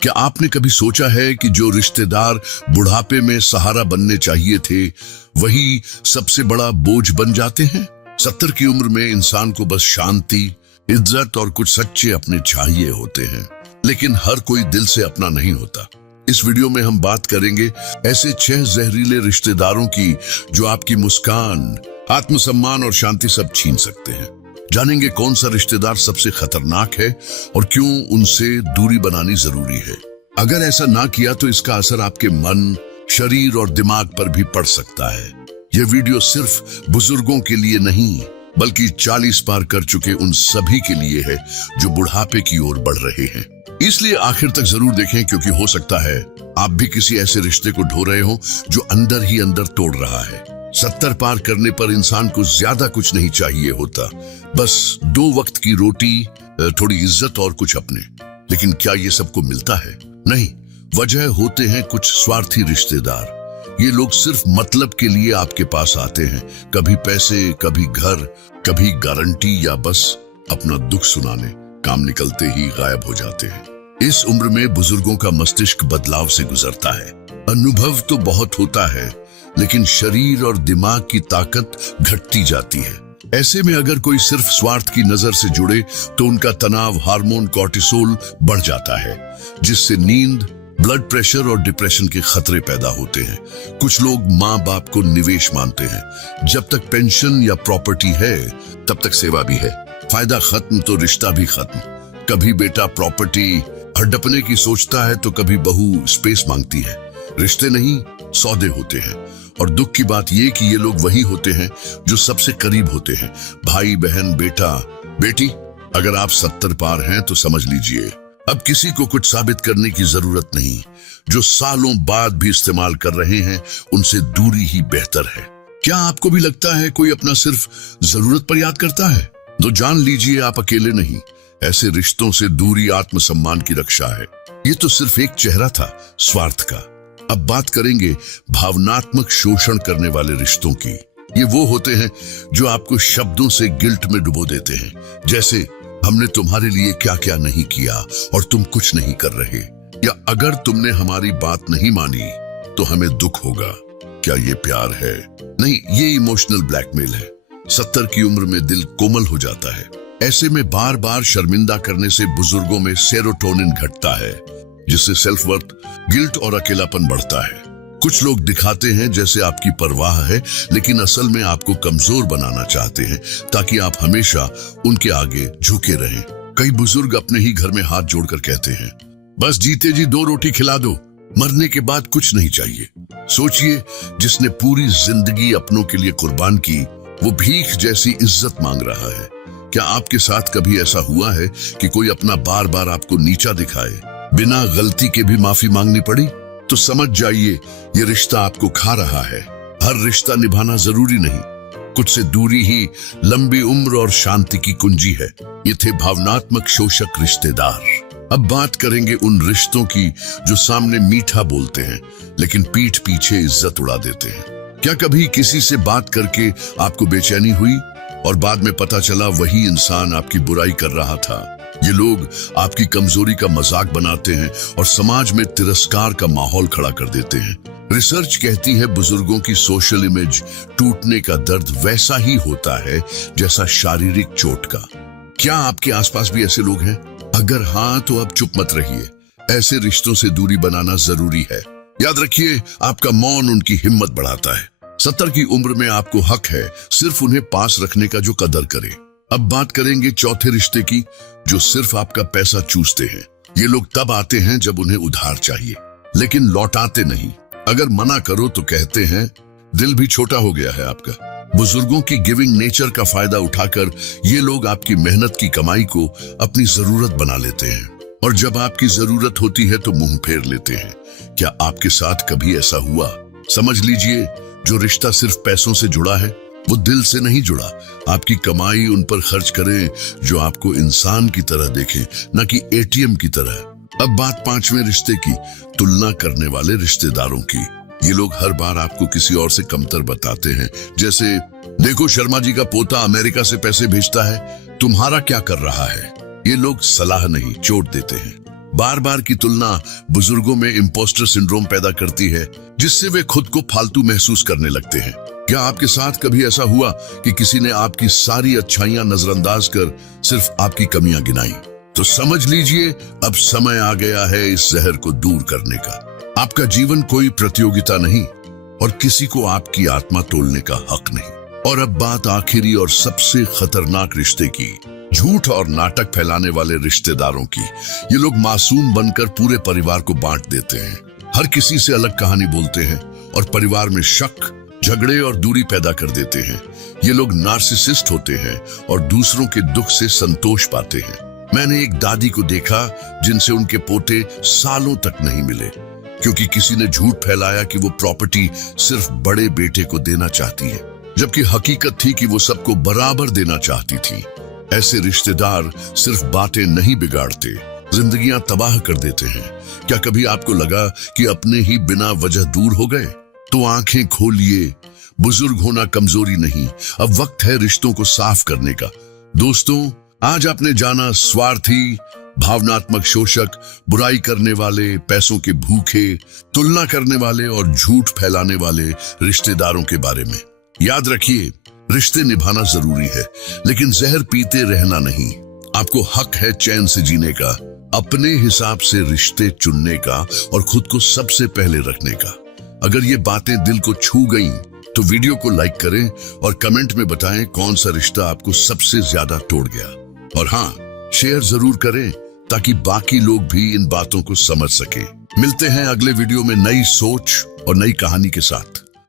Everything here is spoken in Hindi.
क्या आपने कभी सोचा है कि जो रिश्तेदार बुढ़ापे में सहारा बनने चाहिए थे, वही सबसे बड़ा बोझ बन जाते हैं? 70 की उम्र में इंसान को बस शांति, इज्जत और कुछ सच्चे अपने चाहिए होते हैं, लेकिन हर कोई दिल से अपना नहीं होता। इस वीडियो में हम बात करेंगे ऐसे 6 जहरीले रिश्तेदारों की जो आपकी मुस्कान, आत्मसम्मान और शांति सब छीन सकते हैं। जानेंगे कौन सा रिश्तेदार सबसे खतरनाक है और क्यों उनसे दूरी बनानी जरूरी है। अगर ऐसा ना किया तो इसका असर आपके मन, शरीर और दिमाग पर भी पड़ सकता है। यह वीडियो सिर्फ बुजुर्गों के लिए नहीं, बल्कि 40 पार कर चुके उन सभी के लिए है जो बुढ़ापे की ओर बढ़ रहे हैं। इसलिए आखिर तक जरूर देखें, क्योंकि हो सकता है आप भी किसी ऐसे रिश्ते को ढो रहे हो जो अंदर ही अंदर तोड़ रहा है। 70 पार करने पर इंसान को ज्यादा कुछ नहीं चाहिए होता, बस 2 वक्त की रोटी, थोड़ी इज्जत और कुछ अपने। लेकिन क्या ये सबको मिलता है? नहीं। वजह होते हैं कुछ स्वार्थी रिश्तेदार। ये लोग सिर्फ मतलब के लिए आपके पास आते हैं, कभी पैसे, कभी घर, कभी गारंटी, या बस अपना दुख सुनाने। काम निकलते ही गायब हो जाते हैं। इस उम्र में बुजुर्गों का मस्तिष्क बदलाव से गुजरता है। अनुभव तो बहुत होता है, लेकिन शरीर और दिमाग की ताकत घटती जाती है। ऐसे में अगर कोई सिर्फ स्वार्थ की नजर से जुड़े तो उनका तनाव हार्मोन कॉर्टिसोल बढ़ जाता है, जिससे नींद, ब्लड प्रेशर और डिप्रेशन के खतरे पैदा होते हैं। कुछ लोग माँ बाप को निवेश मानते हैं। जब तक पेंशन या प्रॉपर्टी है तब तक सेवा भी है। फायदा खत्म तो रिश्ता भी खत्म। कभी बेटा प्रॉपर्टी हड़पने की सोचता है तो कभी बहू स्पेस मांगती है। रिश्ते नहीं, सौदे होते हैं। और दुख की बात यह कि ये लोग वही होते हैं जो सबसे करीब होते हैं। भाई बहन, बेटा बेटी। अगर आप 70 पार हैं तो समझ लीजिए अब किसी को कुछ साबित करने की जरूरत नहीं। जो सालों बाद भी इस्तेमाल कर रहे हैं उनसे दूरी ही बेहतर है। क्या आपको भी लगता है कोई अपना सिर्फ जरूरत पर याद करता है? तो जान लीजिए आप अकेले नहीं। ऐसे रिश्तों से दूरी आत्मसम्मान की रक्षा है। ये तो सिर्फ एक चेहरा था स्वार्थ का। अब बात करेंगे भावनात्मक शोषण करने वाले रिश्तों की। ये वो होते हैं जो आपको शब्दों से गिल्ट में डुबो देते हैं, जैसे हमने तुम्हारे लिए क्या क्या नहीं किया और तुम कुछ नहीं कर रहे, या अगर तुमने हमारी बात नहीं मानी तो हमें दुख होगा। क्या ये प्यार है? नहीं, ये इमोशनल ब्लैकमेल है। 70 की उम्र में दिल कोमल हो जाता है। ऐसे में बार बार शर्मिंदा करने से बुजुर्गों में सेरोटोनिन घटता है, जिससे सेल्फ वर्थ, गिल्ट और अकेलापन बढ़ता है। कुछ लोग दिखाते हैं जैसे आपकी परवाह है, लेकिन असल में आपको कमजोर बनाना चाहते हैं ताकि आप हमेशा उनके आगे झुके रहें। कई बुजुर्ग अपने ही घर में हाथ जोड़कर कहते हैं, बस जीते जी 2 रोटी खिला दो, मरने के बाद कुछ नहीं चाहिए। सोचिए, जिसने पूरी जिंदगी अपनों के लिए कुर्बान की, वो भीख जैसी इज्जत मांग रहा है। क्या आपके साथ कभी ऐसा हुआ है कि कोई अपना बार बार आपको नीचा दिखाए, बिना गलती के भी माफी मांगनी पड़ी? तो समझ जाइए ये रिश्ता आपको खा रहा है। हर रिश्ता निभाना जरूरी नहीं, कुछ से दूरी ही लंबी उम्र और शांति की कुंजी है। ये थे भावनात्मक शोषक रिश्तेदार। अब बात करेंगे उन रिश्तों की जो सामने मीठा बोलते हैं लेकिन पीठ पीछे इज्जत उड़ा देते हैं। क्या कभी किसी से बात करके आपको बेचैनी हुई और बाद में पता चला वही इंसान आपकी बुराई कर रहा था? ये लोग आपकी कमजोरी का मजाक बनाते हैं और समाज में तिरस्कार का माहौल खड़ा कर देते हैं। रिसर्च कहती है बुजुर्गों की सोशल इमेज टूटने का दर्द वैसा ही होता है जैसा शारीरिक चोट का। क्या आपके आसपास भी ऐसे लोग हैं? अगर हाँ तो अब चुप मत रहिए। ऐसे रिश्तों से दूरी बनाना जरूरी है। याद रखिए, आपका मौन उनकी हिम्मत बढ़ाता है। 70 की उम्र में आपको हक है सिर्फ उन्हें पास रखने का जो कदर करे। अब बात करेंगे चौथे रिश्ते की, जो सिर्फ आपका पैसा चूसते हैं। ये लोग तब आते हैं जब उन्हें उधार चाहिए, लेकिन लौटाते नहीं। अगर मना करो तो कहते हैं दिल भी छोटा हो गया है आपका। बुजुर्गों की गिविंग नेचर का फायदा उठाकर ये लोग आपकी मेहनत की कमाई को अपनी जरूरत बना लेते हैं, और जब आपकी जरूरत होती है तो मुंह फेर लेते हैं। क्या आपके साथ कभी ऐसा हुआ? समझ लीजिए, जो रिश्ता सिर्फ पैसों से जुड़ा है वो दिल से नहीं जुड़ा। आपकी कमाई उन पर खर्च करें जो आपको इंसान की तरह देखें, न कि एटीएम की तरह। अब बात 5वें रिश्ते की, तुलना करने वाले रिश्तेदारों की। ये लोग हर बार आपको किसी और से कमतर बताते हैं, जैसे देखो शर्मा जी का पोता अमेरिका से पैसे भेजता है, तुम्हारा क्या कर रहा है? ये लोग सलाह नहीं, चोट देते हैं। बार बार की तुलना बुजुर्गों में इम्पोस्टर सिंड्रोम पैदा करती है, जिससे वे खुद को फालतू महसूस करने लगते हैं। क्या आपके साथ कभी ऐसा हुआ कि किसी ने आपकी सारी अच्छाइयां नजरअंदाज कर सिर्फ आपकी कमियां गिनाई? तो समझ लीजिए, अब समय आ गया है इस जहर को दूर करने का। आपका जीवन कोई प्रतियोगिता नहीं और किसी को आपकी आत्मा तोड़ने का हक नहीं। और अब बात आखिरी और सबसे खतरनाक रिश्ते की, झूठ और नाटक फैलाने वाले रिश्तेदारों की। ये लोग मासूम बनकर पूरे परिवार को बांट देते हैं, हर किसी से अलग कहानी बोलते हैं और परिवार में शक, झगड़े और दूरी पैदा कर देते हैं। ये लोग नार्सिसिस्ट होते हैं और दूसरों के दुख से संतोष पाते हैं। मैंने एक दादी को देखा जिनसे उनके पोते सालों तक नहीं मिले, क्योंकि किसी ने झूठ फैलाया कि वो प्रॉपर्टी सिर्फ बड़े बेटे को देना चाहती है, जबकि हकीकत थी कि वो सबको बराबर देना चाहती थी। ऐसे रिश्तेदार सिर्फ बातें नहीं बिगाड़ते, जिंदगियां तबाह कर देते हैं। क्या कभी आपको लगा कि अपने ही बिना वजह दूर हो गए? तो आंखें खोलिए, बुजुर्ग होना कमजोरी नहीं, अब वक्त है रिश्तों को साफ करने का। दोस्तों, आज आपने जाना स्वार्थी, भावनात्मक शोषक, बुराई करने वाले, पैसों के भूखे, तुलना करने वाले और झूठ फैलाने वाले रिश्तेदारों के बारे में। याद रखिए, रिश्ते निभाना जरूरी है, लेकिन जहर पीते रहना नहीं। आपको हक है चैन से जीने का, अपने हिसाब से रिश्ते चुनने का और खुद को सबसे पहले रखने का। अगर ये बातें दिल को छू गईं, तो वीडियो को लाइक करें और कमेंट में बताएं कौन सा रिश्ता आपको सबसे ज्यादा तोड़ गया। और हाँ, शेयर जरूर करें ताकि बाकी लोग भी इन बातों को समझ सके। मिलते हैं अगले वीडियो में नई सोच और नई कहानी के साथ।